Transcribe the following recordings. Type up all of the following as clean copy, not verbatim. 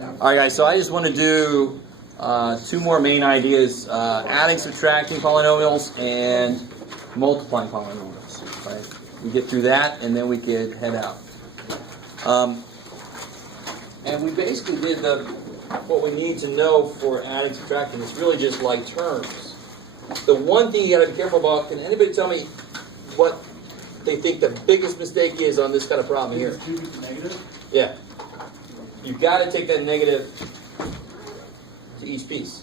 Alright guys, so I just want to do two more main ideas, adding, subtracting polynomials, and multiplying polynomials. Right? We get through that, and then we could head out. And we basically did what we need to know for adding, subtracting. It's really just like terms. The one thing you got to be careful about, can anybody tell me what they think the biggest mistake is on this kind of problem here? Negative? Yeah. You've got to take that negative to each piece.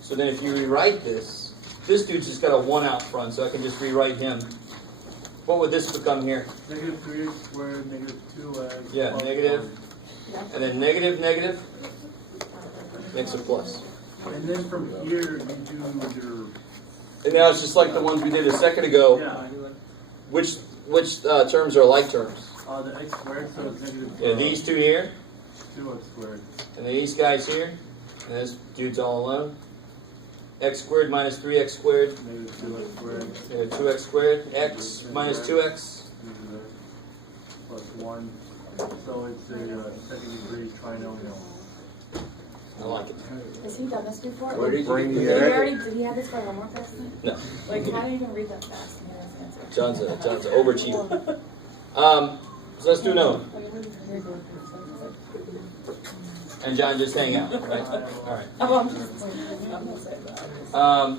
So then if you rewrite this dude's just got a 1 out front, so I can just rewrite him. What would this become here? Negative 3x squared, negative 2x. Yeah, negative. And then negative, negative. Makes a plus. And then from here, you do your... And now it's just like the ones we did a second ago. Yeah. Which terms are like terms? The x squared, so it's negative... Yeah, these two here. 2x squared. And then these guys here. And this dude's all alone. X squared minus 3x squared. Negative 2x squared. Negative 2x squared. X minus 2x. Plus 1. So it's a second degree trinomial. I like it. Has he done this before? Where did you Did he have this for a homework lesson? No. Like, how do you even read that fast? And he John's doesn't answer? an overachiever. So let's do no. And John, just hang out, right? All right. Oh, I'm not saying that.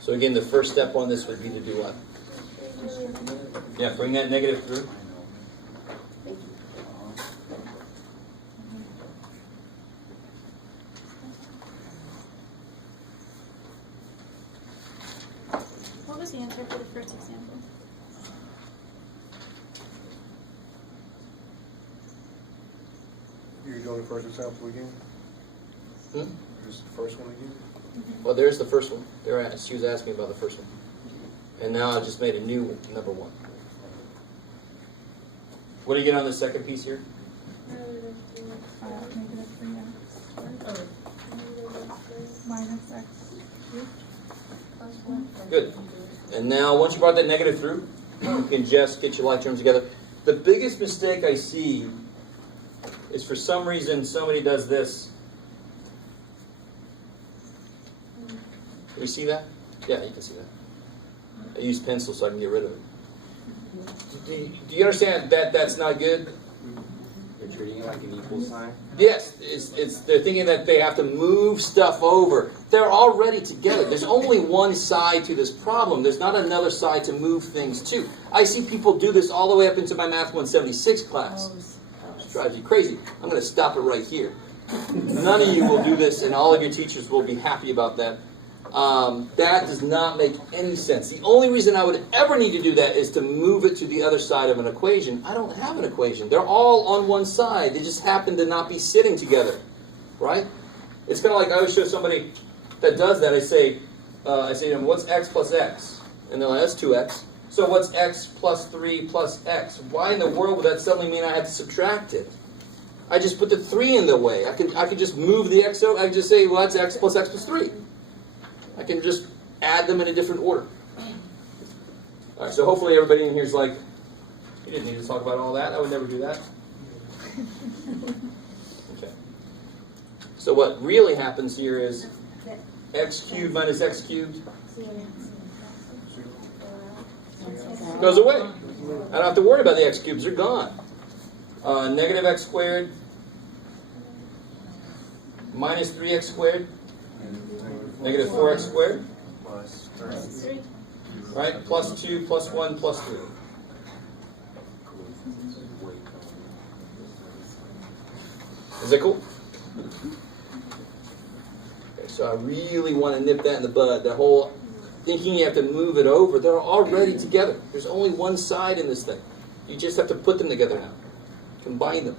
So again, the first step on this would be to do what? Yeah, bring that negative through. What was the answer for the first example? You're doing the first example again? Just the first one again? Well, there's the first one. She was asking about the first one. And now I just made a new number 1. What do you get on the second piece here? Negative 3x minus x cubed plus 1. Good. And now, once you brought that negative through, you can just get your like terms together. The biggest mistake I see is for some reason somebody does this. Can you see that? Yeah, you can see that. I use pencil so I can get rid of it. Do you understand that that's not good? You're treating it like an equal sign? Yes, they're thinking that they have to move stuff over. They're already together. There's only one side to this problem. There's not another side to move things to. I see people do this all the way up into my Math 176 class. It drives you crazy. I'm going to stop it right here. None of you will do this, and all of your teachers will be happy about that. That does not make any sense. The only reason I would ever need to do that is to move it to the other side of an equation. I don't have an equation. They're all on one side. They just happen to not be sitting together, right? It's kind of like I always show somebody that does that. I say to them, what's x plus x? And they're like, that's 2x. So what's x plus 3 plus x? Why in the world would that suddenly mean I have to subtract it? I just put the 3 in the way. I could just move the x over. I could just say, well, that's x plus 3. I can just add them in a different order. All right, so hopefully everybody in here is like, you didn't need to talk about all that. I would never do that. Okay. So what really happens here is x cubed minus x cubed goes away. I don't have to worry about the x cubes. They're gone. Negative x squared minus 3x squared. Negative 4x squared. Plus 3. Right? Plus 2, plus 1, plus 3. Is that cool? Okay, so I really want to nip that in the bud. The whole thinking you have to move it over, they're already together. There's only one side in this thing. You just have to put them together now. Combine them.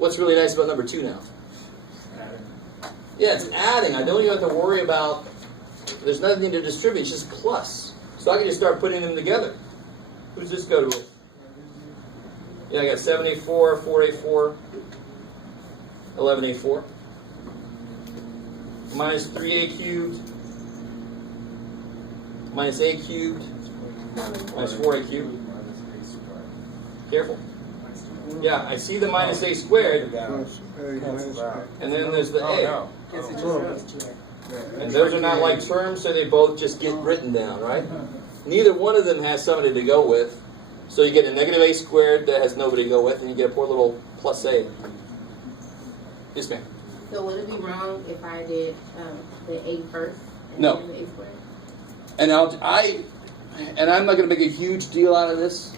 What's really nice about number 2 now? Yeah, it's adding. I don't even have to worry about, there's nothing to distribute, it's just plus. So I can just start putting them together. Who's this go to? Yeah, I got 7a4, 4a4, 11a4. Minus 3a cubed, minus a cubed, minus 4a cubed. Careful. Yeah, I see the minus a squared, and then there's the a. And those are not like terms, so they both just get written down, right? Neither one of them has somebody to go with. So you get a negative a squared that has nobody to go with, and you get a poor little plus a. Yes, ma'am. So would it be wrong if I did the a first and No. then the a squared? And I'm not going to make a huge deal out of this,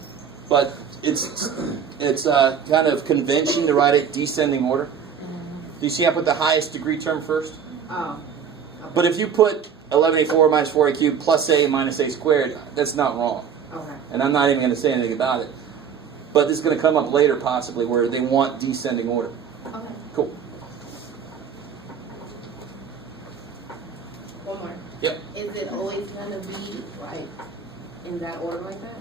but it's kind of convention to write it descending order. Do you see I put the highest degree term first? Oh. Okay. But if you put 11a4 minus 4a cubed plus a minus a squared, that's not wrong. Okay. And I'm not even going to say anything about it. But this is going to come up later possibly where they want descending order. Okay. Cool. One more. Yep. Is it always gonna be like in that order like that,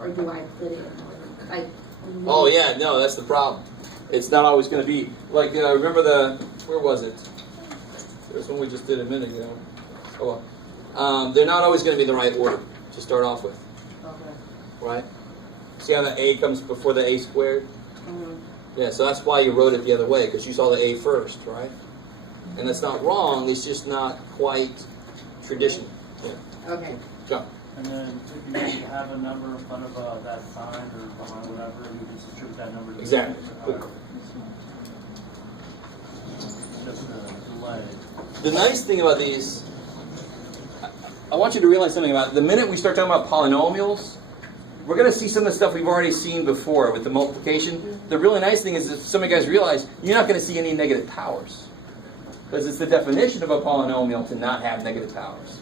or do I put it in order? Like. Oh yeah, no, that's the problem. It's not always going to be like remember where was it? There's one we just did a minute ago. Oh well. They're not always going to be in the right order to start off with, Okay. right? See how the a comes before the a squared? Mm-hmm. Yeah, so that's why you wrote it the other way, because you saw the a first, right? And that's not wrong. It's just not quite traditional. Yeah. Okay. John. And then if you have a number in front of that sign or behind whatever, you just distribute that number. To Exactly. Just a delay. The nice thing about these, I want you to realize something about it. The minute we start talking about polynomials, we're going to see some of the stuff we've already seen before with the multiplication. The really nice thing is, if some of you guys realize, you're not going to see any negative powers. Because it's the definition of a polynomial to not have negative powers.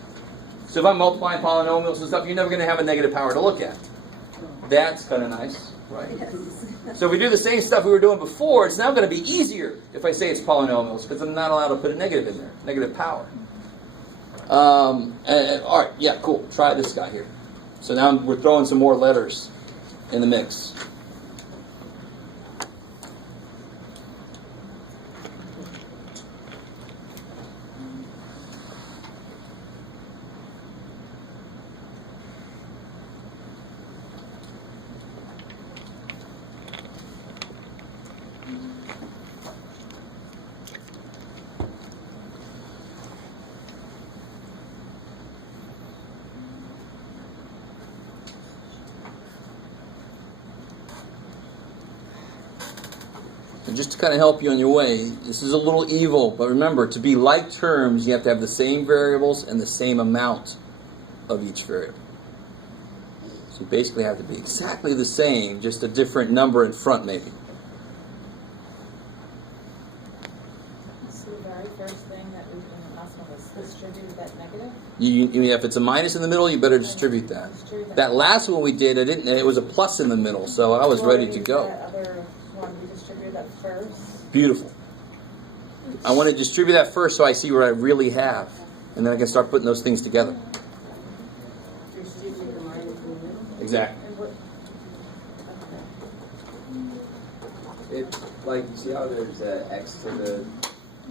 So if I'm multiplying polynomials and stuff, you're never going to have a negative power to look at. That's kind of nice, right? So if we do the same stuff we were doing before, it's now going to be easier if I say it's polynomials, because I'm not allowed to put a negative in there, negative power. All right, yeah, cool. Try this guy here. So now we're throwing some more letters in the mix. And just to kind of help you on your way, this is a little evil, but remember, to be like terms, you have to have the same variables and the same amount of each variable. So you basically have to be exactly the same, just a different number in front maybe. So the very first thing that we did in the last one was distribute that negative. If it's a minus in the middle, you better distribute that. That last one we did, it was a plus in the middle, so I was ready to go. That other one, we distributed that first. Beautiful. I want to distribute that first so I see what I really have. And then I can start putting those things together. Distribute the minus in the middle. Exactly. And what, It, like, you see how there's a x to the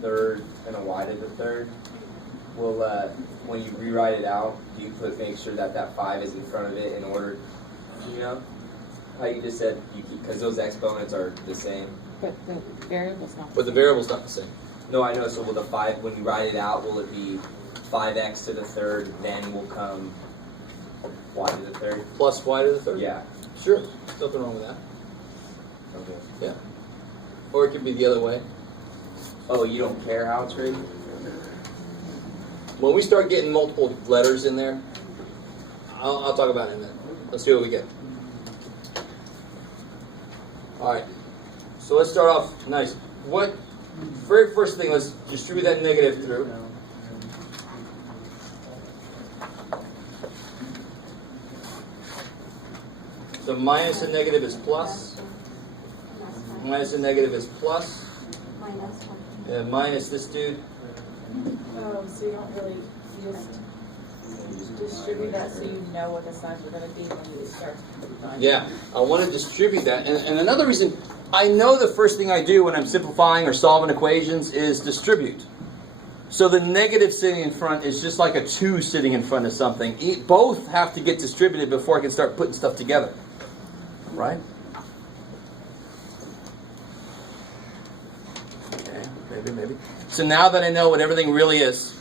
third and a y to the third? Well, when you rewrite it out, do you make sure that that 5 is in front of it in order, you know? How you just said, because those exponents are the same. but the variable's not. But the variable's not the same. No, I know, so will the 5, when you write it out, will it be 5x to the third, then will come y to the third? Plus y to the third? Yeah. Sure. There's nothing wrong with that. Okay. Yeah. Or it could be the other way. Oh, you don't care how it's written? When we start getting multiple letters in there, I'll talk about it in a minute. Let's see what we get. Alright. So let's start off nice. Very first thing, let's distribute that negative through. So minus and negative is plus. Minus a negative is plus. Minus. And minus this dude. Oh, so you don't really, you just distribute that so you know what the signs are gonna be when you start to combine. Yeah, I want to distribute that. And another reason, I know the first thing I do when I'm simplifying or solving equations is distribute. So the negative sitting in front is just like a 2 sitting in front of something. Both have to get distributed before I can start putting stuff together. Right? Okay, maybe. So now that I know what everything really is,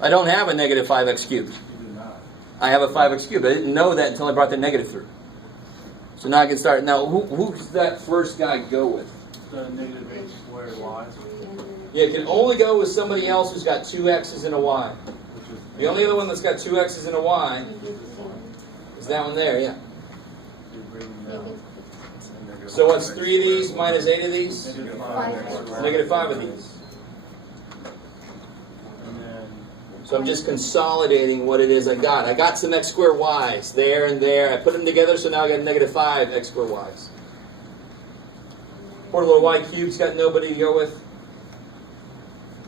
I don't have a negative 5x cubed. You do not. I have a 5x cubed. I didn't know that until I brought the negative through. So now I can start. Now, who's that first guy go with? The negative h squared y, Yeah, it can only go with somebody else who's got 2 x's and a y. which is The only other one that's got 2 x's and a y is that one there, yeah. you bring down So what's 3 of these minus 8 of these? negative 5 Negative 5 of these. and then So I'm just consolidating what it is I got. I got some x squared y's there and there. I put them together, so now I got negative 5 x squared y's. Poor little y cube's got nobody to go with.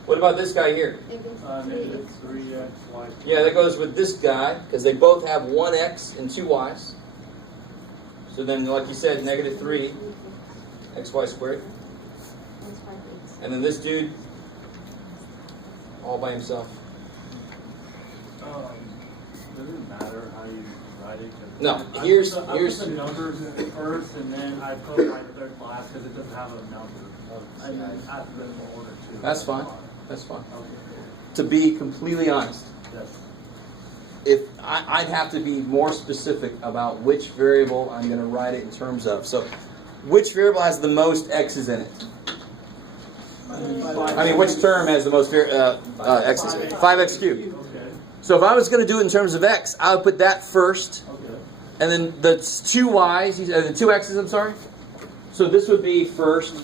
What about this guy here? negative 3x y. Yeah, that goes with this guy, because they both have 1 x and 2 y's. So then, like you said, negative 3 xy squared. And then this dude, all by himself. Does it matter how you write it? 'Cause No, I here's- put the numbers first, and then I put my third class because it doesn't have a number. And then alphabetical order too. That's fine. That's fine. Okay. To be completely honest, Yes. if I'd have to be more specific about which variable I'm going to write it in terms of. So, which variable has the most x's in it? I mean, which term has the most x's? 5x cubed. Okay. So if I was going to do it in terms of x, I would put that first, Okay. and then the 2 y's, the 2 x's, I'm sorry. So this would be first.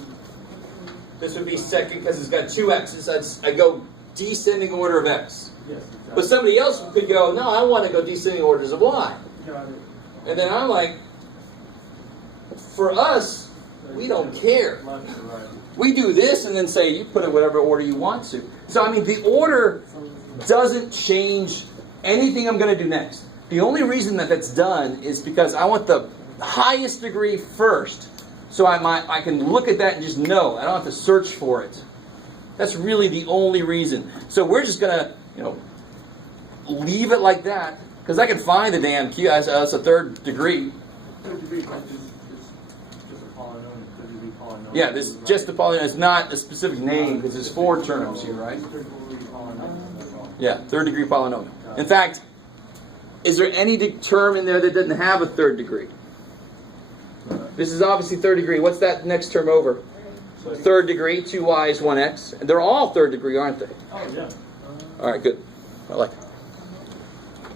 This would be second because it's got 2 x's. I go descending order of x. Yes. But somebody else could go, no, I want to go descending orders of y. Got it. And then I'm like, for us, we don't care. Left to right. We do this and then say, you put it whatever order you want to. So, I mean, the order doesn't change anything I'm going to do next. The only reason that that's done is because I want the highest degree first. So I can look at that and just know. I don't have to search for it. That's really the only reason. So we're just going to, leave it like that. Because I can find the damn q as a third degree. Third degree is just a polynomial. Third degree polynomial. Yeah, this is just a polynomial. It's not a specific name because there's 4 terms here, right? Third degree polynomial. That's all. Yeah, third degree polynomial. In fact, is there any term in there that doesn't have a third degree? This is obviously third degree. What's that next term over? Third degree, 2 y's, 1 x. And they're all third degree, aren't they? Oh, yeah. All right, good. I like it.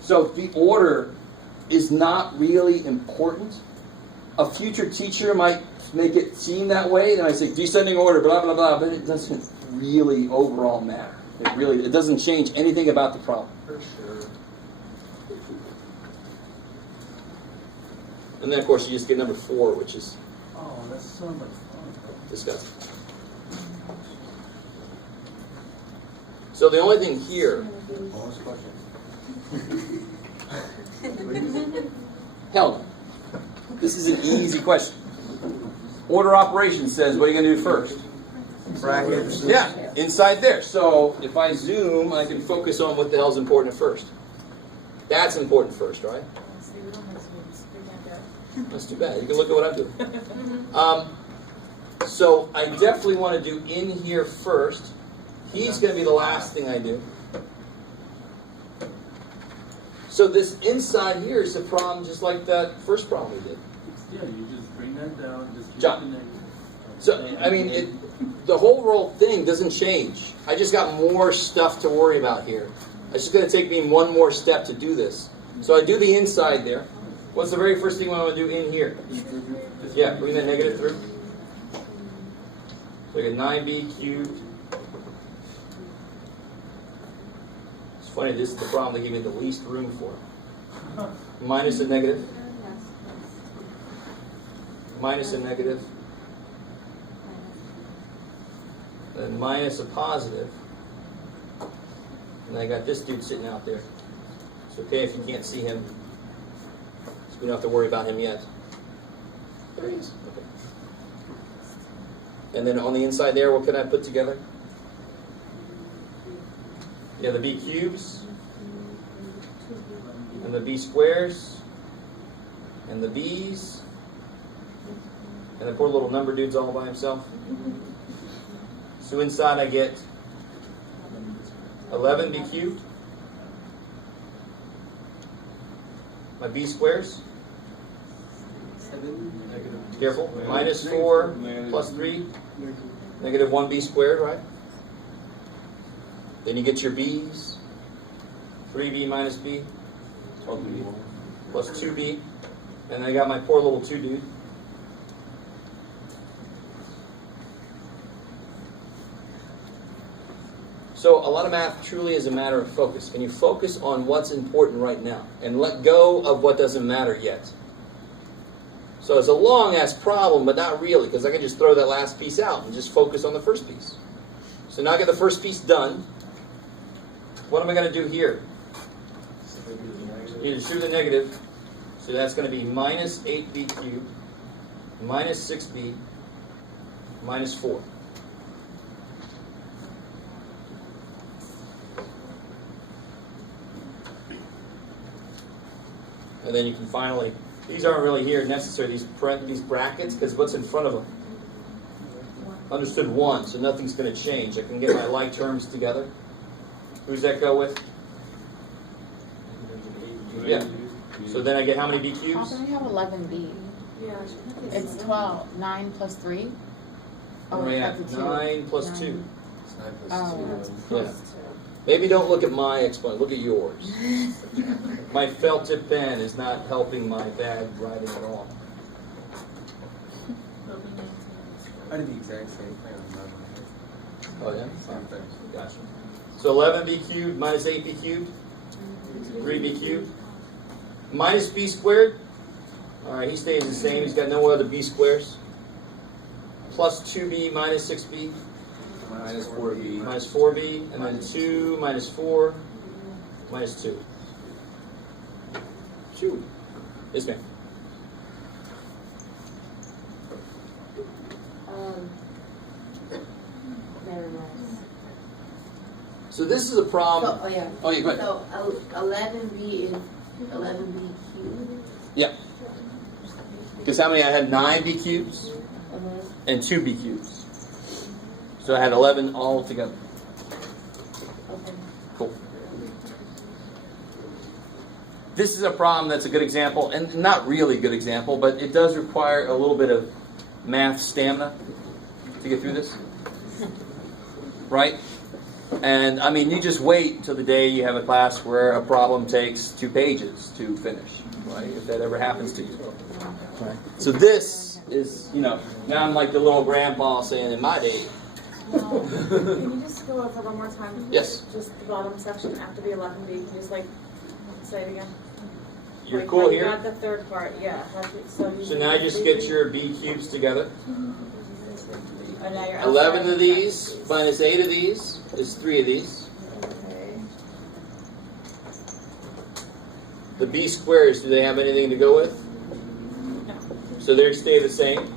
So the order is not really important. A future teacher might make it seem that way. They might say descending order, blah, blah, blah, but it doesn't really overall matter. It doesn't change anything about the problem. For sure. And then, of course, you just get number 4, which is Oh, that's so much fun. disgusting. So the only thing here, Bonus question. hell no. This is an easy question. Order operations says, what are you going to do first? Brackets. Yeah, inside there. So if I zoom, I can focus on what the hell's important first. That's important first, right? So you don't have to speak like that. That's too bad. You can look at what I'm doing. So I definitely want to do in here first. He's going to be the last thing I do. So this inside here is a problem just like that first problem we did. Yeah, you just bring that down. Just keep Jump. the negative. So, I mean, the whole roll thing doesn't change. I just got more stuff to worry about here. It's just going to take me one more step to do this. So I do the inside there. What's the very first thing I want to do in here? Yeah, bring that negative through. So I get 9b cubed. It's funny, this is the problem they gave me the least room for. Minus a negative. Minus a negative. then minus a positive, and I got this dude sitting out there. It's okay if you can't see him. So we don't have to worry about him yet. There he is. Okay. And then on the inside there, what can I put together? Yeah, the b cubes, and the b squares, and the b's, and the poor little number dude's all by himself. So inside I get 11b cubed, my b squares, careful, minus 4 plus 3, negative 1b squared, right? Then you get your b's, 3b minus b, 12b, plus 2b, and I got my poor little 2 dude. So a lot of math truly is a matter of focus. Can you focus on what's important right now and let go of what doesn't matter yet? So it's a long-ass problem, but not really, because I can just throw that last piece out and just focus on the first piece. So now I got the first piece done. What am I going to do here? You distribute the negative, so that's going to be minus 8b cubed, minus 6b, minus 4. And then you can finally, these aren't really here necessary, these brackets, because what's in front of them? Understood 1, so nothing's going to change. I can get my like terms together. Who's that go with? Yeah. So then I get how many b How cubes? can we have 11b? Yeah. It's 12. 9 plus 3? Oh, yeah. that's a 2. 9 plus 2. It's 9 plus Oh. 2. Yeah. Maybe don't look at my explanation, look at yours. My felt tip pen is not helping my bad writing at all. I did the exact same thing on Oh, yeah? Same thing. Gotcha. So 11b cubed minus 8b cubed, 3b cubed, minus b squared. All right, he stays the same. He's got no other b squares. Plus 2b minus 6b, Minus 4b. minus 4b, and then 2 minus 4 minus 2. Shoot. Yes, ma'am. Never mind. So this is a problem. So, oh yeah. Oh, yeah, go ahead. So 11b is 11b cubed. Yeah. Because how many? I had 9b cubes and 2b cubes. So I had 11 all together. Okay. Cool. This is a problem that's a good example, and not really a good example, but it does require a little bit of math stamina to get through this. Right? And I mean, you just wait until the day you have a class where a problem takes 2 pages to finish, right? If that ever happens to you. Right. So this is, now I'm like the little grandpa saying, in my day. Can you just go over one more time? Yes. Just the bottom section after the 11B. Can you just say it again? You're Like, cool how you here? got the third part, yeah. So now you just get your b cubes together. Oh, now you're 11 outside of these minus 8 of these is 3 of these. Okay. The b squares, do they have anything to go with? No. So they stay the same.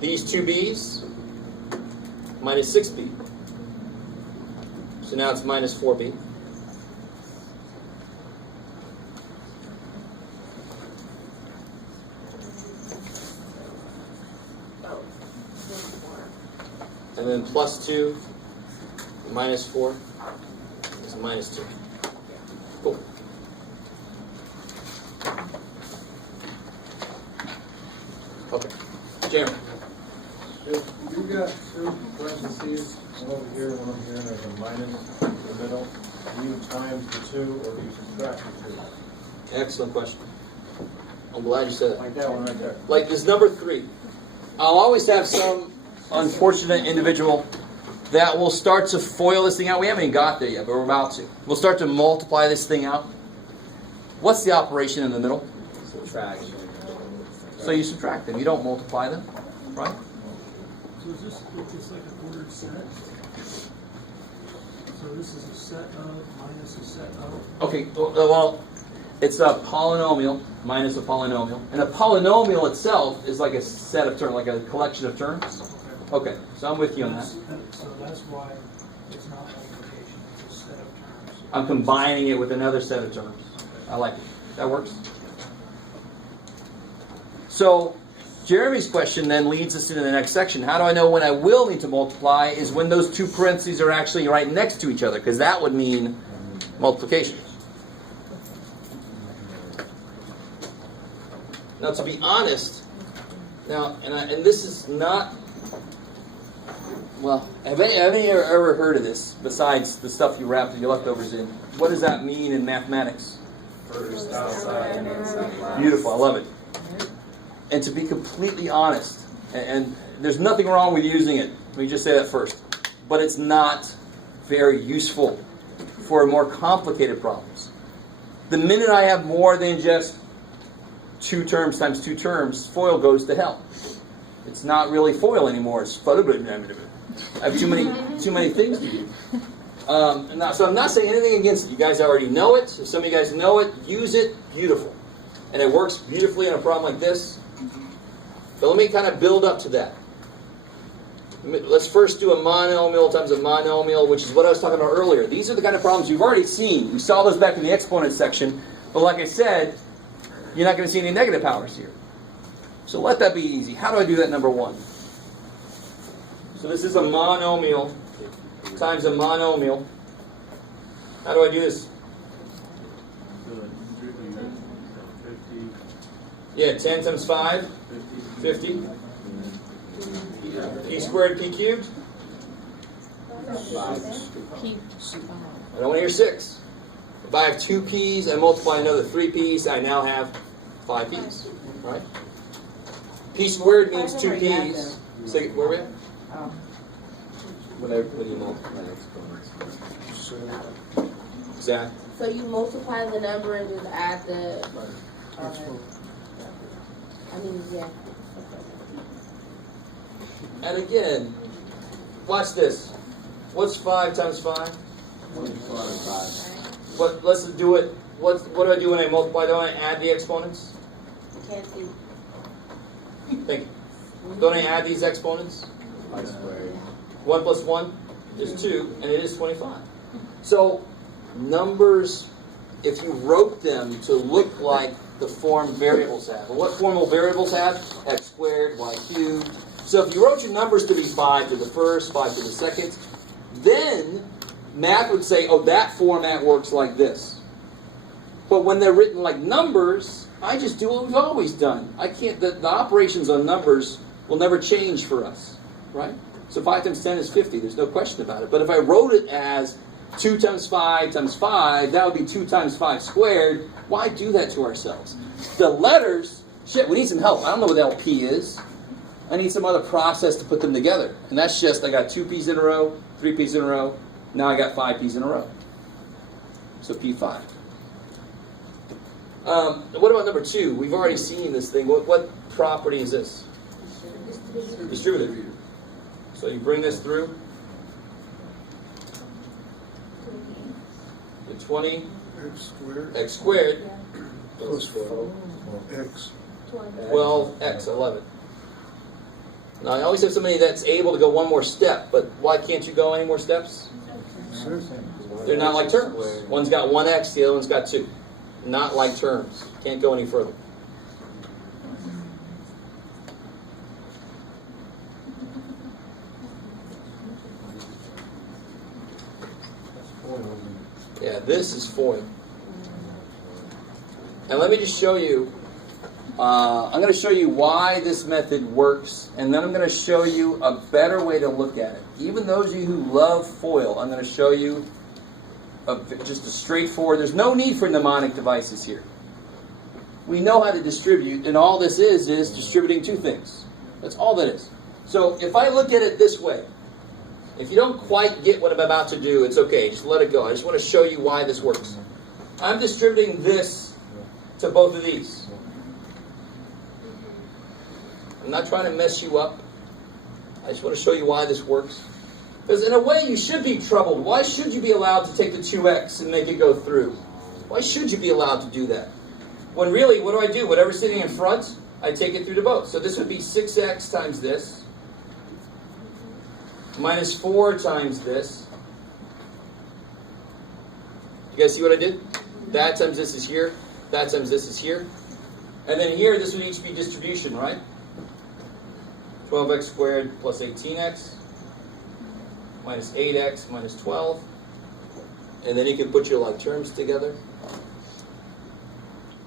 These 2 b's minus 6b. So now it's minus 4b. Oh. And then plus 2 minus 4 is minus 2. Cool. Okay. Jeremy. You got 2 parentheses, one over here, one over here, and there's a minus in the middle. Do you times the 2 or do you subtract the 2? Excellent question. I'm glad you said that. Like that one right there. Like this number 3. I'll always have some unfortunate individual that will start to FOIL this thing out. We haven't even got there yet, but we're about to. We'll start to multiply this thing out. What's the operation in the middle? Subtraction. So you subtract them. You don't multiply them, right? So is this, it's like an ordered set? So this is a set of minus a set of? Okay, well, it's a polynomial minus a polynomial. And a polynomial itself is like a set of terms, like a collection of terms. Okay, so I'm with you on that. So that's why it's not multiplication, it's a set of terms. I'm combining it with another set of terms. I like it. That works. So Jeremy's question then leads us into the next section. How do I know when I will need to multiply is when those two parentheses are actually right next to each other, because that would mean multiplication. Now, to be honest, and this is not, well, have any ever heard of this besides the stuff you wrapped your leftovers in? What does that mean in mathematics? First outside and inside. Beautiful, I love it. And to be completely honest, and there's nothing wrong with using it, let me just say that first, but it's not very useful for more complicated problems. The minute I have more than just 2 terms times 2 terms, FOIL goes to hell. It's not really FOIL anymore. It's I have too many things to do. So I'm not saying anything against it. You guys already know it. If some of you guys know it, use it. Beautiful. And it works beautifully on a problem like this. But let me kind of build up to that. Let's first do a monomial times a monomial, which is what I was talking about earlier. These are the kind of problems you've already seen. You saw those back in the exponent section. But like I said, you're not going to see any negative powers here. So let that be easy. How do I do that, number 1? So this is a monomial times a monomial. How do I do this? Yeah, 10 times 5, 50. P squared, P cubed. P. I don't want to hear 6. If I have 2 P's, I multiply another 3 P's, I now have 5 P's. Right? P squared means 2 P's. Say, where are we at? What do you multiply exponents? Exactly. So you multiply the number and just add the. Yeah. And again, watch this. What's 5 times 5? 25. But let's do it. What do I do when I multiply? Don't I add the exponents? Can't see. Think. Don't I add these exponents? 5 squared. 1 plus 1 is 2, and it is 25. So, numbers, if you wrote them to look like the form variables have. Well, what form will variables have? X squared, y cubed. So if you wrote your numbers to be 5 to the first, 5 to the second, then math would say, oh, that format works like this. But when they're written like numbers, I just do what we've always done. I can't. The operations on numbers will never change for us, right? So 5 times 10 is 50. There's no question about it. But if I wrote it as 2 times 5 times 5, that would be 2 times 5 squared. Why do that to ourselves? The letters, shit, we need some help. I don't know what LP is. I need some other process to put them together. And that's just, I got 2 P's in a row, 3 P's in a row. Now I got 5 P's in a row. So P5. What about number 2? We've already seen this thing. What property is this? Distributive. So you bring this through. The 20 x squared Plus 12. X. 12x 11. Now I always have somebody that's able to go one more step, but why can't you go any more steps? They're not like terms. One's got 1x, the other one's got 2. Not like terms. Can't go any further. Yeah, this is FOIL. And let me just show you, I'm going to show you why this method works, and then I'm going to show you a better way to look at it. Even those of you who love FOIL, I'm going to show you just a straightforward, there's no need for mnemonic devices here. We know how to distribute, and all this is distributing 2 things. That's all that is. So if I look at it this way, if you don't quite get what I'm about to do, it's okay. Just let it go. I just want to show you why this works. I'm distributing this to both of these. I'm not trying to mess you up. I just want to show you why this works. Because in a way you should be troubled. Why should you be allowed to take the 2x and make it go through? Why should you be allowed to do that? When really, what do? Whatever's sitting in front, I take it through to both. So this would be 6x times this, minus 4 times this. You guys see what I did? That times this is here, that times this is here. And then here, this would each be distribution, right? 12x squared plus 18x, minus 8x minus 12. And then you can put your like terms together.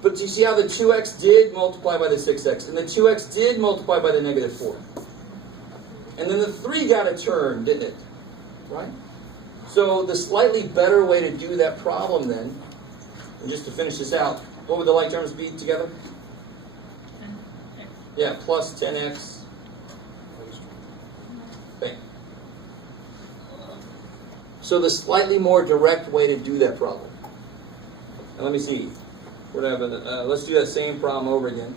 But do you see how the 2x did multiply by the 6x? And the 2x did multiply by the negative 4. And then the 3 got a turn, didn't it? Right? So the slightly better way to do that problem then, and just to finish this out, what would the like terms be together? Yeah, plus 10x. Bang. So the slightly more direct way to do that problem. And let me see. We're gonna have let's do that same problem over again.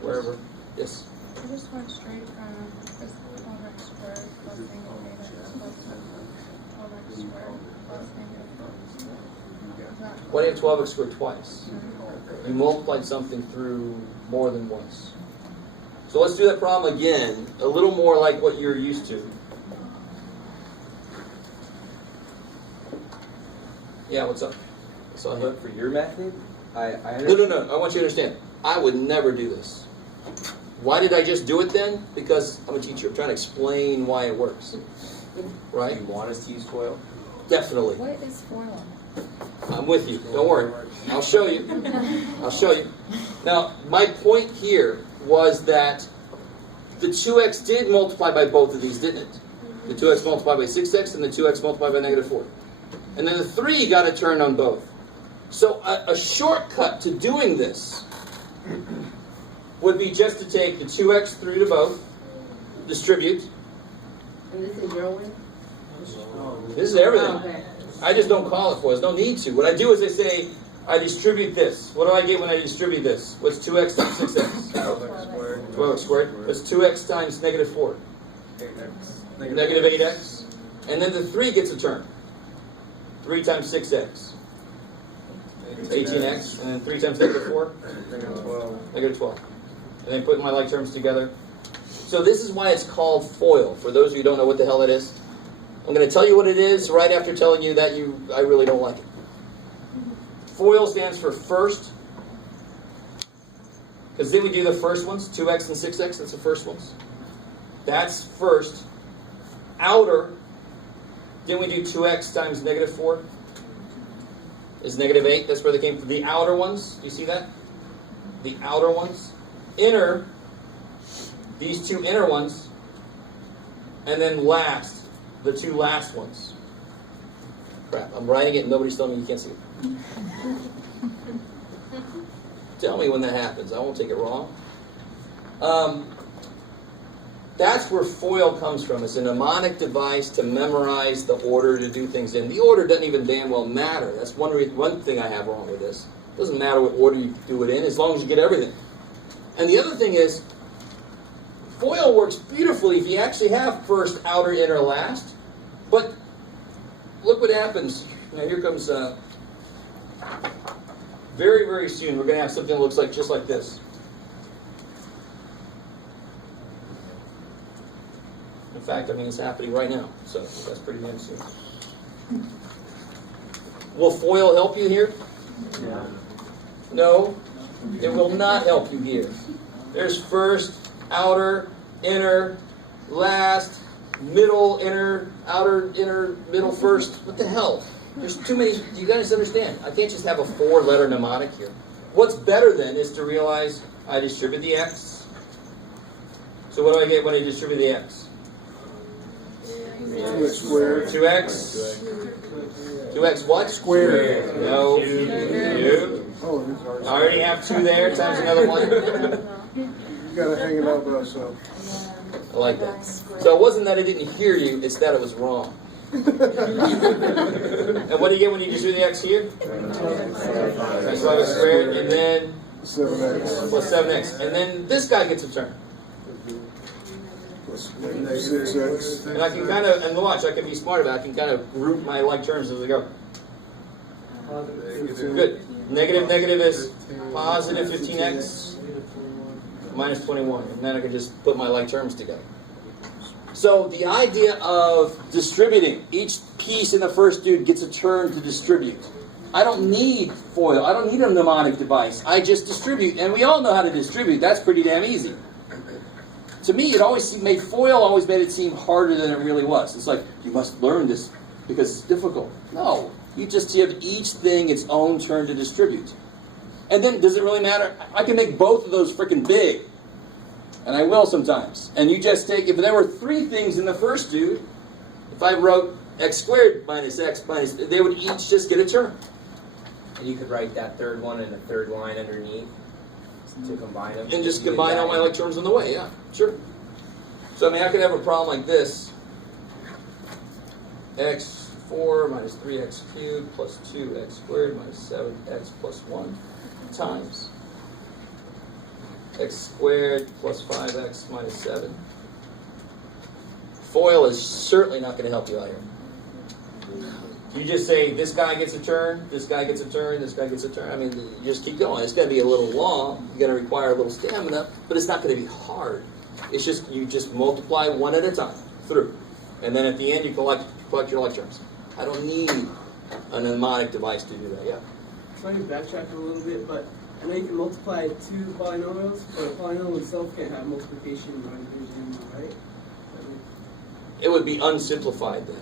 Wherever. Yes. I just went straight from this 12x squared plus negative 8x plus 12x squared plus negative 4. Why do you have 12x squared twice? You multiplied something through more than once. So let's do that problem again, a little more like what you're used to. Yeah, what's up? But for your method, I No. I want you to understand. I would never do this. Why did I just do it then? Because I'm a teacher. I'm trying to explain why it works. Right? You want us to use FOIL? Definitely. What is FOIL? I'm with you. Don't worry. I'll show you. I'll show you. Now, my point here was that the 2x did multiply by both of these, didn't it? The 2x multiplied by 6x and the 2x multiplied by negative 4. And then the 3 got a turn on both. So a shortcut to doing this would be just to take the 2x through to both, distribute. And this is your one? This is everything. Okay. I just don't call it for. There's no need to. What I do is I say, I distribute this. What do I get when I distribute this? What's 2x times 6x? 12x squared. 12x squared. What's 2x times negative 4? 8x. Negative 8x. And then the 3 gets a turn. 3 times 6x. 18x. And then 3 times negative 4? Negative 12. Negative 12. And then put my like terms together. So this is why it's called FOIL. For those of you who don't know what the hell it is, I'm going to tell you what it is right after telling you that I really don't like it. FOIL stands for first. Because then we do the first ones, 2x and 6x, that's the first ones. That's first. Outer, then we do 2x times negative 4 is negative 8. That's where they came from. The outer ones, do you see that? The outer ones. Inner, these two inner ones. And then last, the two last ones. Crap, I'm writing it and nobody's telling me you can't see it. Tell me when that happens. I won't take it wrong. That's where FOIL comes from. It's a mnemonic device to memorize the order to do things in. The order doesn't even damn well matter. That's one thing I have wrong with this. It doesn't matter what order you do it in as long as you get everything. And the other thing is, FOIL works beautifully if you actually have first, outer, inner, last. But look what happens. Now here comes... very, very soon, we're going to have something that looks like just like this. In fact, I mean, it's happening right now, so that's pretty damn soon. Will FOIL help you here? Yeah. No, it will not help you here. There's first, outer, inner, last, middle, inner, outer, inner, middle, first. What the hell? There's too many. You guys understand. I can't just have a 4-letter mnemonic here. What's better then is to realize I distribute the x. So what do I get when I distribute the x? 2x squared. 2x. 2x what? Squared. No. 2. Oh, I already have 2 there times another 1. you gotta hang it out by yourself. I like that. So it wasn't that I didn't hear you, it's that it was wrong. And what do you get when you distribute the x here? That's 11 squared, and then 7x. plus 7x. And then this guy gets a turn. Plus 6x. And I can kind of, and watch, I can be smart about it. I can kind of group my like terms as I go. Good. Negative is positive 15x minus 21. And then I can just put my like terms together. So the idea of distributing, each piece in the first dude gets a turn to distribute. I don't need FOIL. I don't need a mnemonic device. I just distribute. And we all know how to distribute. That's pretty damn easy. To me, it always made FOIL always made it seem harder than it really was. It's like, you must learn this because it's difficult. No. You just give each thing its own turn to distribute. And then, does it really matter? I can make both of those freaking big. And I will sometimes. And you just take, if there were three things in the first dude, if I wrote x squared minus x minus, they would each just get a turn. And you could write that third one in a third line underneath to combine them. And just combine all my like terms in the way, yeah, sure. So I mean, I could have a problem like this. x4 minus 3x cubed plus 2x squared minus 7x plus 1 times x squared plus 5x minus 7. FOIL is certainly not going to help you out here. You just say, this guy gets a turn, this guy gets a turn, this guy gets a turn. I mean, you just keep going. It's going to be a little long. You're going to require a little stamina, but it's not going to be hard. It's just, you just multiply one at a time through. And then at the end, you collect your like terms. I don't need a mnemonic device to do that, yeah. Trying to backtrack a little bit, but I know you can multiply two polynomials, but a polynomial itself can't have multiplication or division, right? It would be unsimplified then.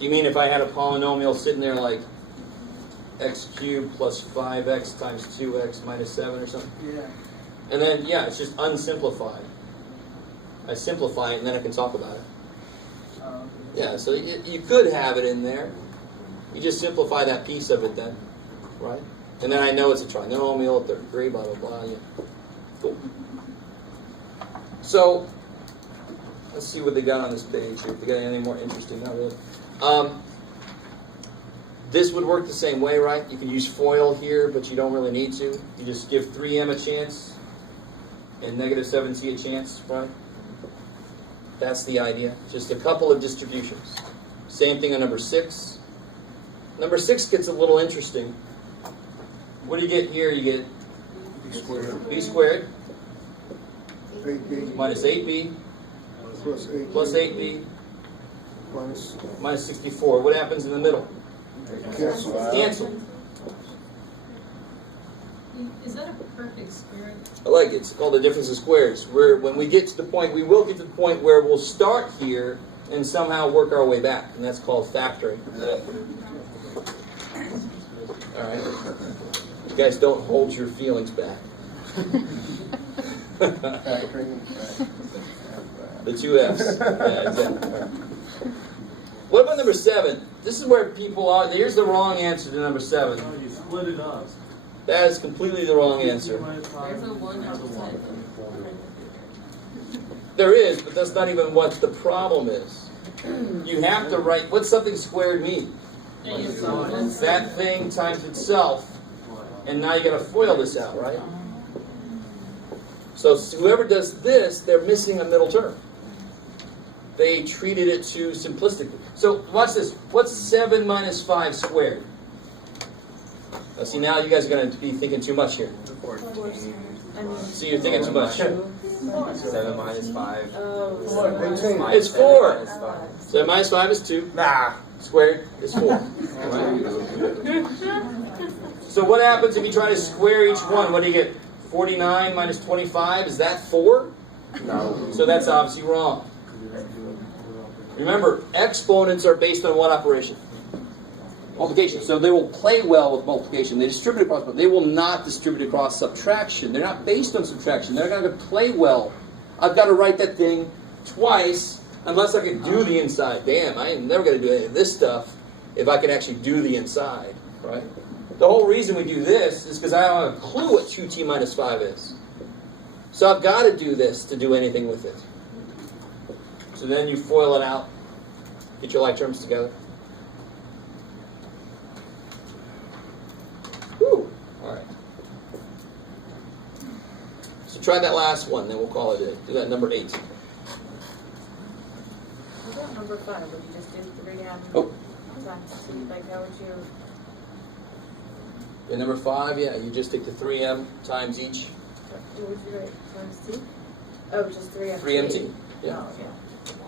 You mean if I had a polynomial sitting there like x cubed plus 5x times 2x minus 7 or something? Yeah. And then, yeah, it's just unsimplified. I simplify it and then I can talk about it. Yeah, so you could have it in there. You just simplify that piece of it then, right? And then I know it's a trinomial, third degree, blah, blah, blah. Yeah. Cool. So, let's see what they got on this page here. If they got anything more interesting, not really. This would work the same way, right? You can use FOIL here, but you don't really need to. You just give 3m a chance and negative 7c a chance, right? That's the idea. Just a couple of distributions. Same thing on number 6. Number 6 gets a little interesting. What do you get here? You get b squared minus 8b plus 8b minus 64. What happens in the middle? Cancel. Is that a perfect square? I like it. It's called the difference of squares. When we get to the point, we will get to the point where we'll start here and somehow work our way back, and that's called factoring. All right. You guys don't hold your feelings back. The two F's. Yeah, exactly. What about number 7? This is where people are. Here's the wrong answer to number 7. No, you split it up. That is completely the wrong answer. There's a 1 outside. There is, but that's not even what the problem is. You have to write, what's something squared mean? That thing times itself. And now you got to FOIL this out, right? So whoever does this, they're missing a middle term. They treated it too simplistically. So watch this. What's 7 minus 5 squared? Now, see, now you guys are going to be thinking too much here. See, you're thinking too much. 7 minus 5. It's 4. 7 minus 5 is 2. Squared is 4. Right? So what happens if you try to square each one? What do you get? 49 minus 25, is that 4? No. So that's obviously wrong. Remember, exponents are based on what operation? Multiplication. So they will play well with multiplication. They distribute across, but they will not distribute across subtraction. They're not based on subtraction. They're not going to play well. I've got to write that thing twice unless I can do the inside. Damn, I ain't never going to do any of this stuff if I can actually do the inside, right? The whole reason we do this is because I don't have a clue what 2t minus 5 is. So I've got to do this to do anything with it. So then you FOIL it out, get your like terms together. Whew. All right. So try that last one, then we'll call it a. Do that number 8. number 5, would you just do 3m Oh. times c? Like, how would you? And number 5, yeah, you just take the 3m times each. What would you write times t? Oh, just 3m. 3mt. Yeah. Oh, yeah.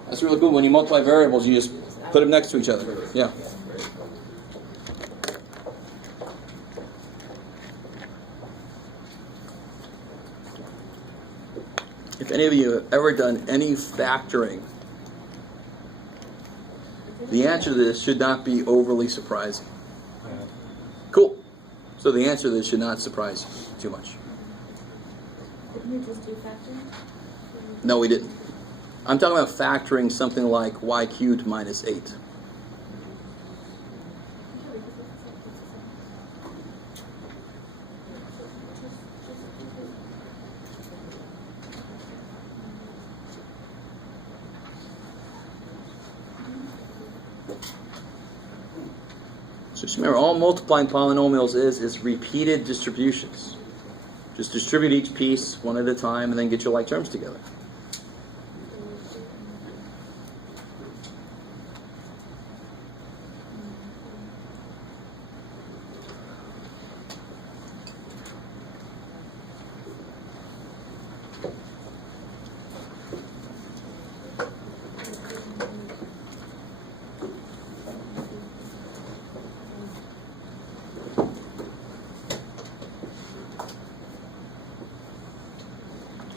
That's really cool. When you multiply variables, you just put them next to each other. Yeah. If any of you have ever done any factoring, the answer to this should not be overly surprising. Cool. So the answer to this should not surprise you too much. Didn't you just do factoring? No, we didn't. I'm talking about factoring something like y cubed minus 8. So just remember, all multiplying polynomials is repeated distributions. Just distribute each piece one at a time and then get your like terms together.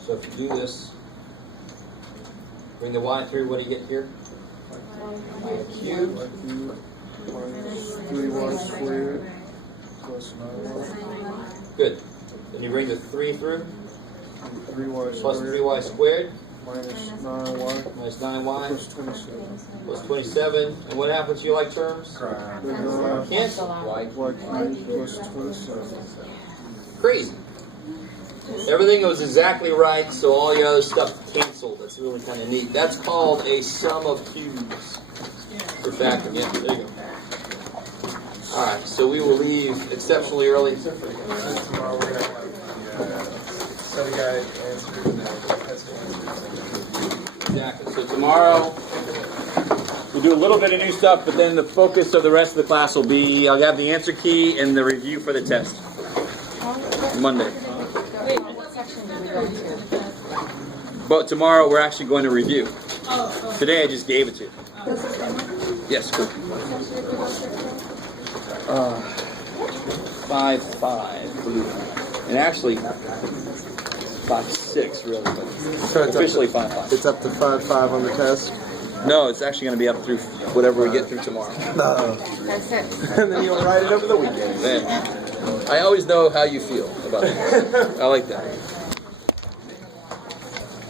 So if you do this, bring the y through, what do you get here? Y cubed. Minus 3y squared plus 9y. Good. Then you bring the 3 through, 3y plus squared 3y squared, minus 9y minus 9y, plus 27. plus 27. And what happens to your like terms? Cancel. Y cubed plus 27. Crazy. Everything was exactly right, so all your other stuff canceled. That's really kind of neat. That's called a sum of cubes for factoring. Yeah, there you go. All right, so we will leave exceptionally early. Tomorrow we're going to have the study guide answers and test answers. Exactly. So tomorrow we'll do a little bit of new stuff, but then the focus of the rest of the class will be I'll have the answer key and the review for the test. Monday. But tomorrow we're actually going to review. Today I just gave it to you. Yes, cool. 5-5. And actually 5-6 really. But officially 5-5. It's up to 5-5 on the test. No, it's actually going to be up through whatever we get through tomorrow. No. That's it. And then you'll write it over the weekend. Man, I always know how you feel about it. I like that.